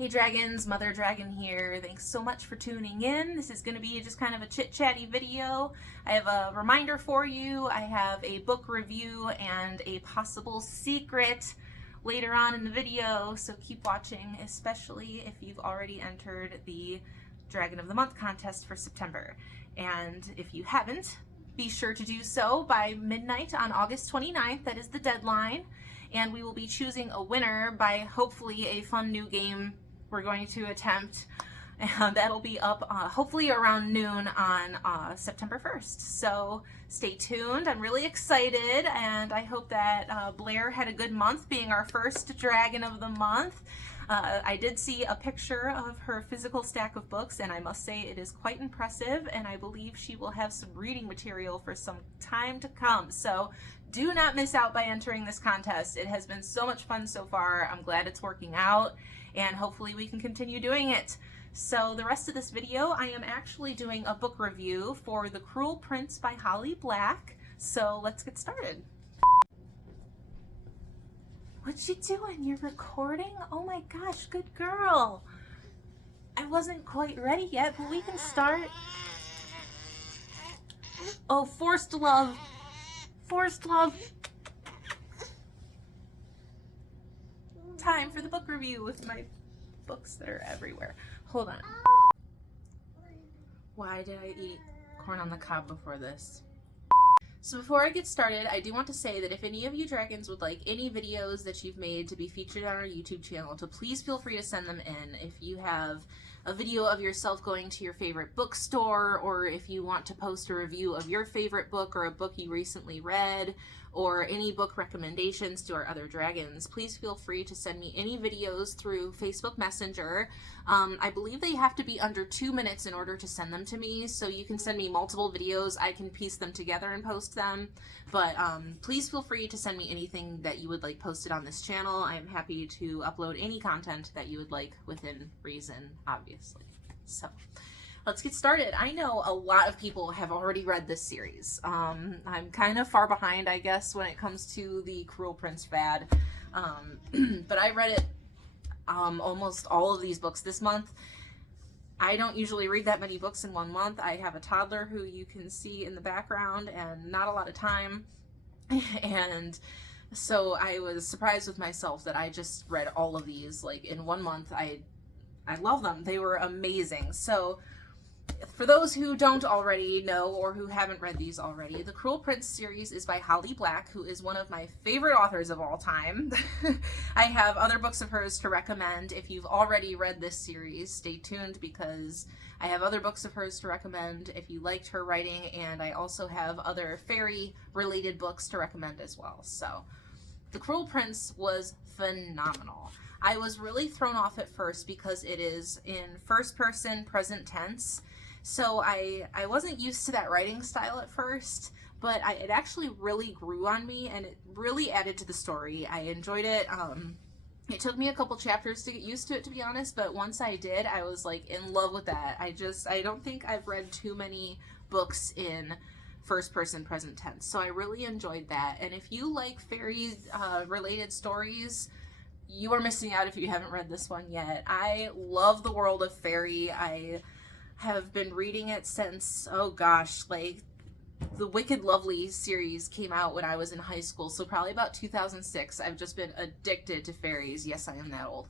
Hey dragons, Mother Dragon here. Thanks so much for tuning in. This is going to be just kind of a chit-chatty video. I have a reminder for you. I have a book review and a possible secret later on in the video, so keep watching, especially if you've already entered the Dragon of the Month contest for September. And if you haven't, be sure to do so by midnight on August 29th. That is the deadline. And we will be choosing a winner by hopefully a fun new game we're going to attempt. And that'll be up hopefully around noon on September 1st. So stay tuned. I'm really excited, and I hope that Blair had a good month being our first Dragon of the Month. I did see a picture of her physical stack of books, and I must say it is quite impressive, and I believe she will have some reading material for some time to come. So do not miss out by entering this contest. It has been so much fun so far. I'm glad it's working out, and hopefully we can continue doing it. So the rest of this video, I am actually doing a book review for The Cruel Prince by Holly Black. So let's get started. What you doing? You're recording? Oh my gosh, good girl. I wasn't quite ready yet, but we can start. Oh, forced love. Forced love. Time for the book review with my books that are everywhere. Hold on. Why did I eat corn on the cob before this? So before I get started, I do want to say that if any of you dragons would like any videos that you've made to be featured on our YouTube channel, to please feel free to send them in. If you have a video of yourself going to your favorite bookstore, or if you want to post a review of your favorite book or a book you recently read, or any book recommendations to our other dragons, please feel free to send me any videos through Facebook Messenger. I believe they have to be under 2 minutes in order to send them to me, so you can send me multiple videos. I can piece them together and post them, but please feel free to send me anything that you would like posted on this channel. I'm happy to upload any content that you would like within reason, obviously. So let's get started. I know a lot of people have already read this series. I'm kind of far behind, I guess, when it comes to the Cruel Prince fad. But I read it, almost all of these books this month. I don't usually read that many books in 1 month. I have a toddler who you can see in the background and not a lot of time. And so I was surprised with myself that I just read all of these like in 1 month. I love them. They were amazing. So for those who don't already know or who haven't read these already, the Cruel Prince series is by Holly Black, who is one of my favorite authors of all time. I have other books of hers to recommend. If you've already read this series, stay tuned, because I have other books of hers to recommend if you liked her writing, and I also have other fairy-related books to recommend as well. So The Cruel Prince was phenomenal. I was really thrown off at first because it is in first person present tense. So I wasn't used to that writing style at first, but it actually really grew on me, and it really added to the story. I enjoyed it. It took me a couple chapters to get used to it, to be honest, but once I did, I was like in love with that. I don't think I've read too many books in first person present tense, so I really enjoyed that. And if you like fairy related stories, you are missing out if you haven't read this one yet. I love the world of fairy. I have been reading it since, oh gosh, like the Wicked Lovely series came out when I was in high school, so probably about 2006. I've just been addicted to fairies. Yes, I am that old.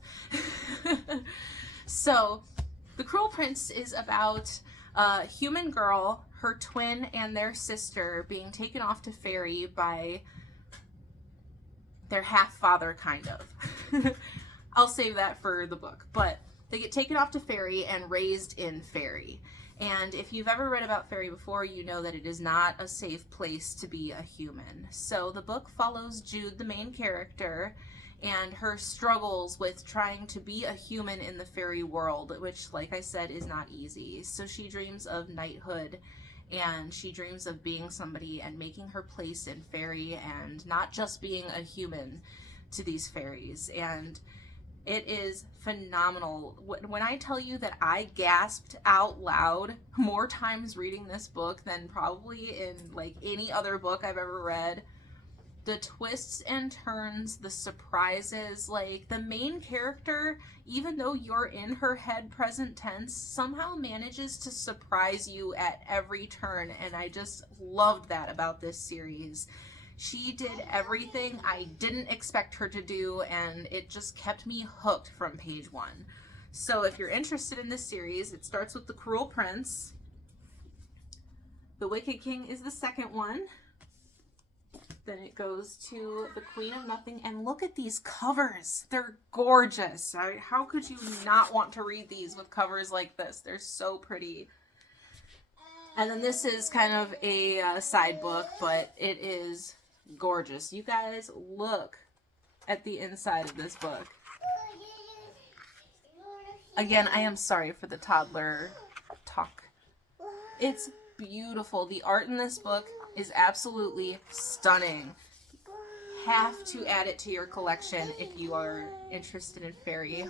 So The Cruel Prince is about a human girl, her twin, and their sister being taken off to fairy by their half-father, kind of. I'll save that for the book, but they get taken off to fairy and raised in fairy. And if you've ever read about fairy before, you know that it is not a safe place to be a human. So the book follows Jude, the main character, and her struggles with trying to be a human in the fairy world, which, like I said, is not easy. So she dreams of knighthood, and she dreams of being somebody and making her place in fairy, and not just being a human to these fairies. And it is phenomenal. When I tell you that I gasped out loud more times reading this book than probably in like any other book I've ever read, The twists and turns, the surprises, like the main character, even though you're in her head present tense, somehow manages to surprise you at every turn, and I just loved that about this series. She did everything I didn't expect her to do, and it just kept me hooked from page one. So if you're interested in this series, it starts with The Cruel Prince. The Wicked King is the second one. Then it goes to The Queen of Nothing, and look at these covers. They're gorgeous. How could you not want to read these with covers like this? They're so pretty. And then this is kind of a side book, but it is gorgeous. You guys, look at the inside of this book. Again, I am sorry for the toddler talk. It's beautiful. The art in this book is absolutely stunning. Have to add it to your collection if you are interested in fairy.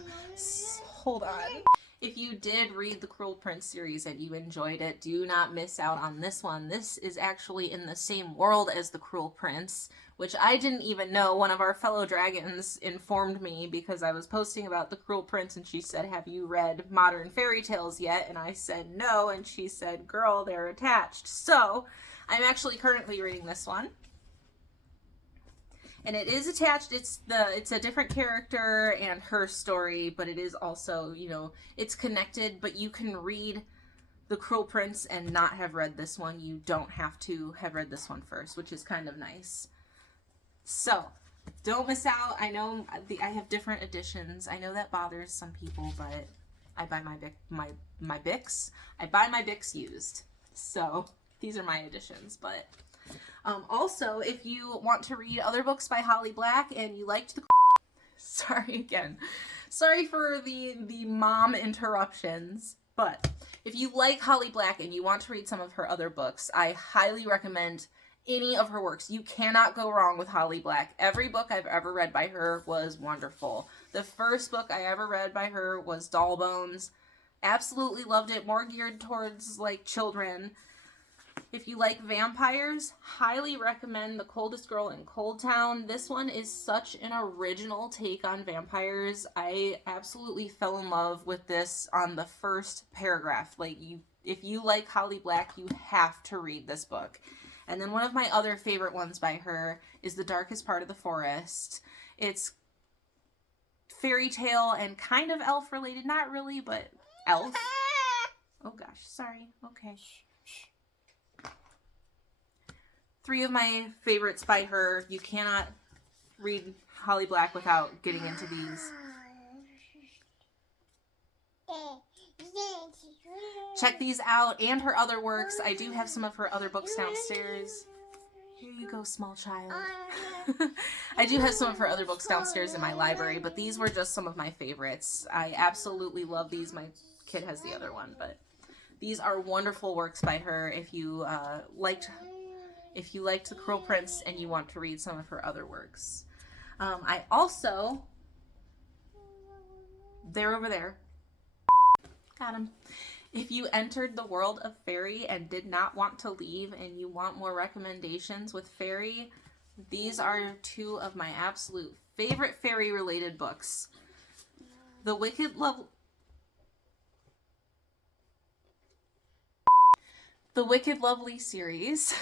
Hold on. If you did read the Cruel Prince series and you enjoyed it, do not miss out on this one. This is actually in the same world as the Cruel Prince, which I didn't even know. One of our fellow dragons informed me because I was posting about the Cruel Prince, and she said, "Have you read modern fairy tales yet?" And I said no, and she said, "Girl, they're attached." So I'm actually currently reading this one. And it is attached. It's a different character and her story, but it is also, you know, it's connected, but you can read The Cruel Prince and not have read this one. You don't have to have read this one first, which is kind of nice. So don't miss out. I know I have different editions. I know that bothers some people, but I buy my Bics. I buy my Bics used. So these are my editions, but also, if you want to read other books by Holly Black and you liked the... Sorry again. Sorry for the mom interruptions. But if you like Holly Black and you want to read some of her other books, I highly recommend any of her works. You cannot go wrong with Holly Black. Every book I've ever read by her was wonderful. The first book I ever read by her was Doll Bones. Absolutely loved it. More geared towards, like, children. If you like vampires, highly recommend The Coldest Girl in Cold Town. This one is such an original take on vampires. I absolutely fell in love with this on the first paragraph. Like, if you like Holly Black, you have to read this book. And then one of my other favorite ones by her is The Darkest Part of the Forest. It's fairy tale and kind of elf related. Not really, but elf. Oh gosh, sorry. Okay. Three of my favorites by her. You cannot read Holly Black without getting into these. Check these out and her other works. I do have some of her other books downstairs. Here you go, small child. I do have some of her other books downstairs in my library, but these were just some of my favorites. I absolutely love these. My kid has the other one, but these are wonderful works by her. If you liked The Cruel Prince and you want to read some of her other works. I also, they're over there. Got him. If you entered the world of fairy and did not want to leave and you want more recommendations with fairy, these are two of my absolute favorite fairy related books. The Wicked Lovely series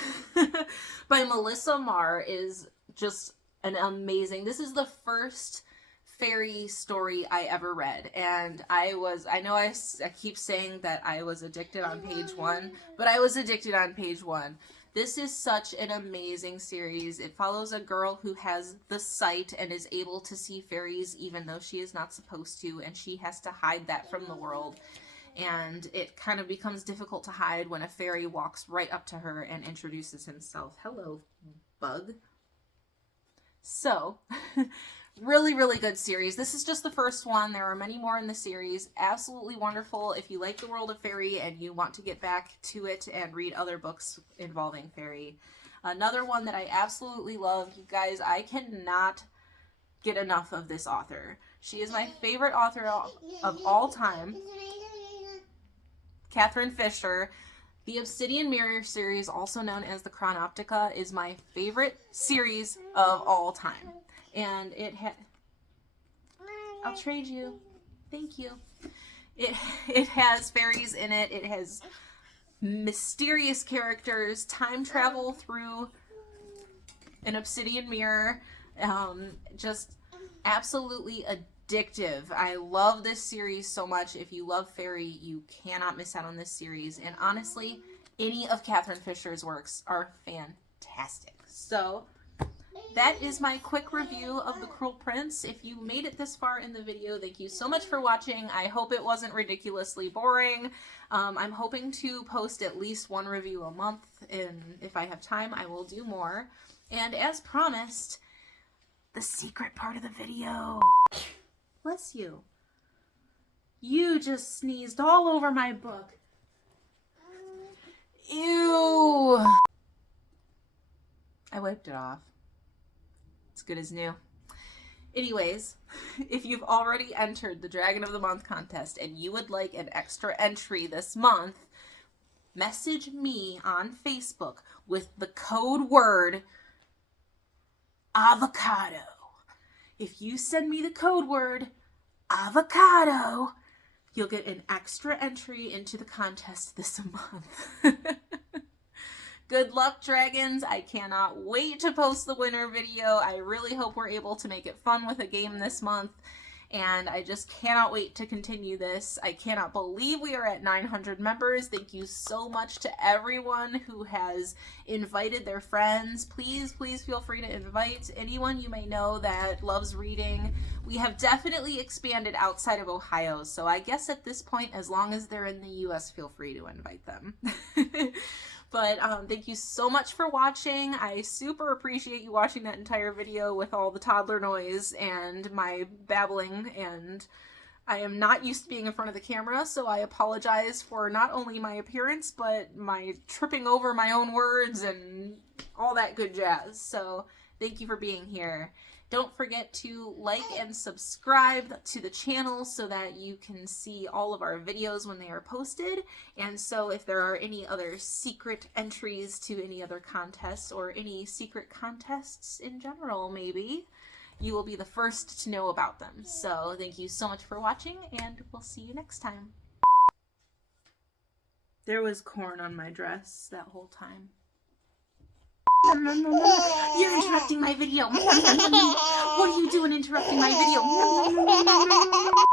by Melissa Marr is just an amazing. This is the first fairy story I ever read, and I know I keep saying that I was addicted on page one, but I was addicted on page one. This is such an amazing series. It follows a girl who has the sight and is able to see fairies even though she is not supposed to, and she has to hide that from the world. And it kind of becomes difficult to hide when a fairy walks right up to her and introduces himself. Hello, bug. So, really, really good series. This is just the first one. There are many more in the series. Absolutely wonderful if you like the world of fairy and you want to get back to it and read other books involving fairy. Another one that I absolutely love, you guys, I cannot get enough of this author. She is my favorite author of all time. Catherine Fisher. The Obsidian Mirror series, also known as the Chronoptica, is my favorite series of all time. And I'll trade you. Thank you. It has fairies in it. It has mysterious characters, time travel through an obsidian mirror. Just absolutely addictive. I love this series so much. If you love fairy, you cannot miss out on this series. And honestly, any of Catherine Fisher's works are fantastic. So that is my quick review of The Cruel Prince. If you made it this far in the video, thank you so much for watching. I hope it wasn't ridiculously boring. I'm hoping to post at least one review a month, and if I have time, I will do more. And as promised, the secret part of the video. Bless you. You just sneezed all over my book. Ew. I wiped it off. It's good as new. Anyways, if you've already entered the Dragon of the Month contest and you would like an extra entry this month, message me on Facebook with the code word avocado. If you send me the code word avocado, you'll get an extra entry into the contest this month. Good luck, dragons. I cannot wait to post the winner video. I really hope we're able to make it fun with a game this month, and I just cannot wait to continue this. I cannot believe we are at 900 members. Thank you so much to everyone who has invited their friends. Please, please feel free to invite anyone you may know that loves reading. We have definitely expanded outside of Ohio, so I guess at this point, as long as they're in the US, feel free to invite them. But thank you so much for watching. I super appreciate you watching that entire video with all the toddler noise and my babbling, and I am not used to being in front of the camera, so I apologize for not only my appearance, but my tripping over my own words and all that good jazz. So thank you for being here. Don't forget to like and subscribe to the channel so that you can see all of our videos when they are posted. And so if there are any other secret entries to any other contests or any secret contests in general, maybe, you will be the first to know about them. So thank you so much for watching, and we'll see you next time. There was corn on my dress that whole time. You're interrupting my video. What are you doing interrupting my video?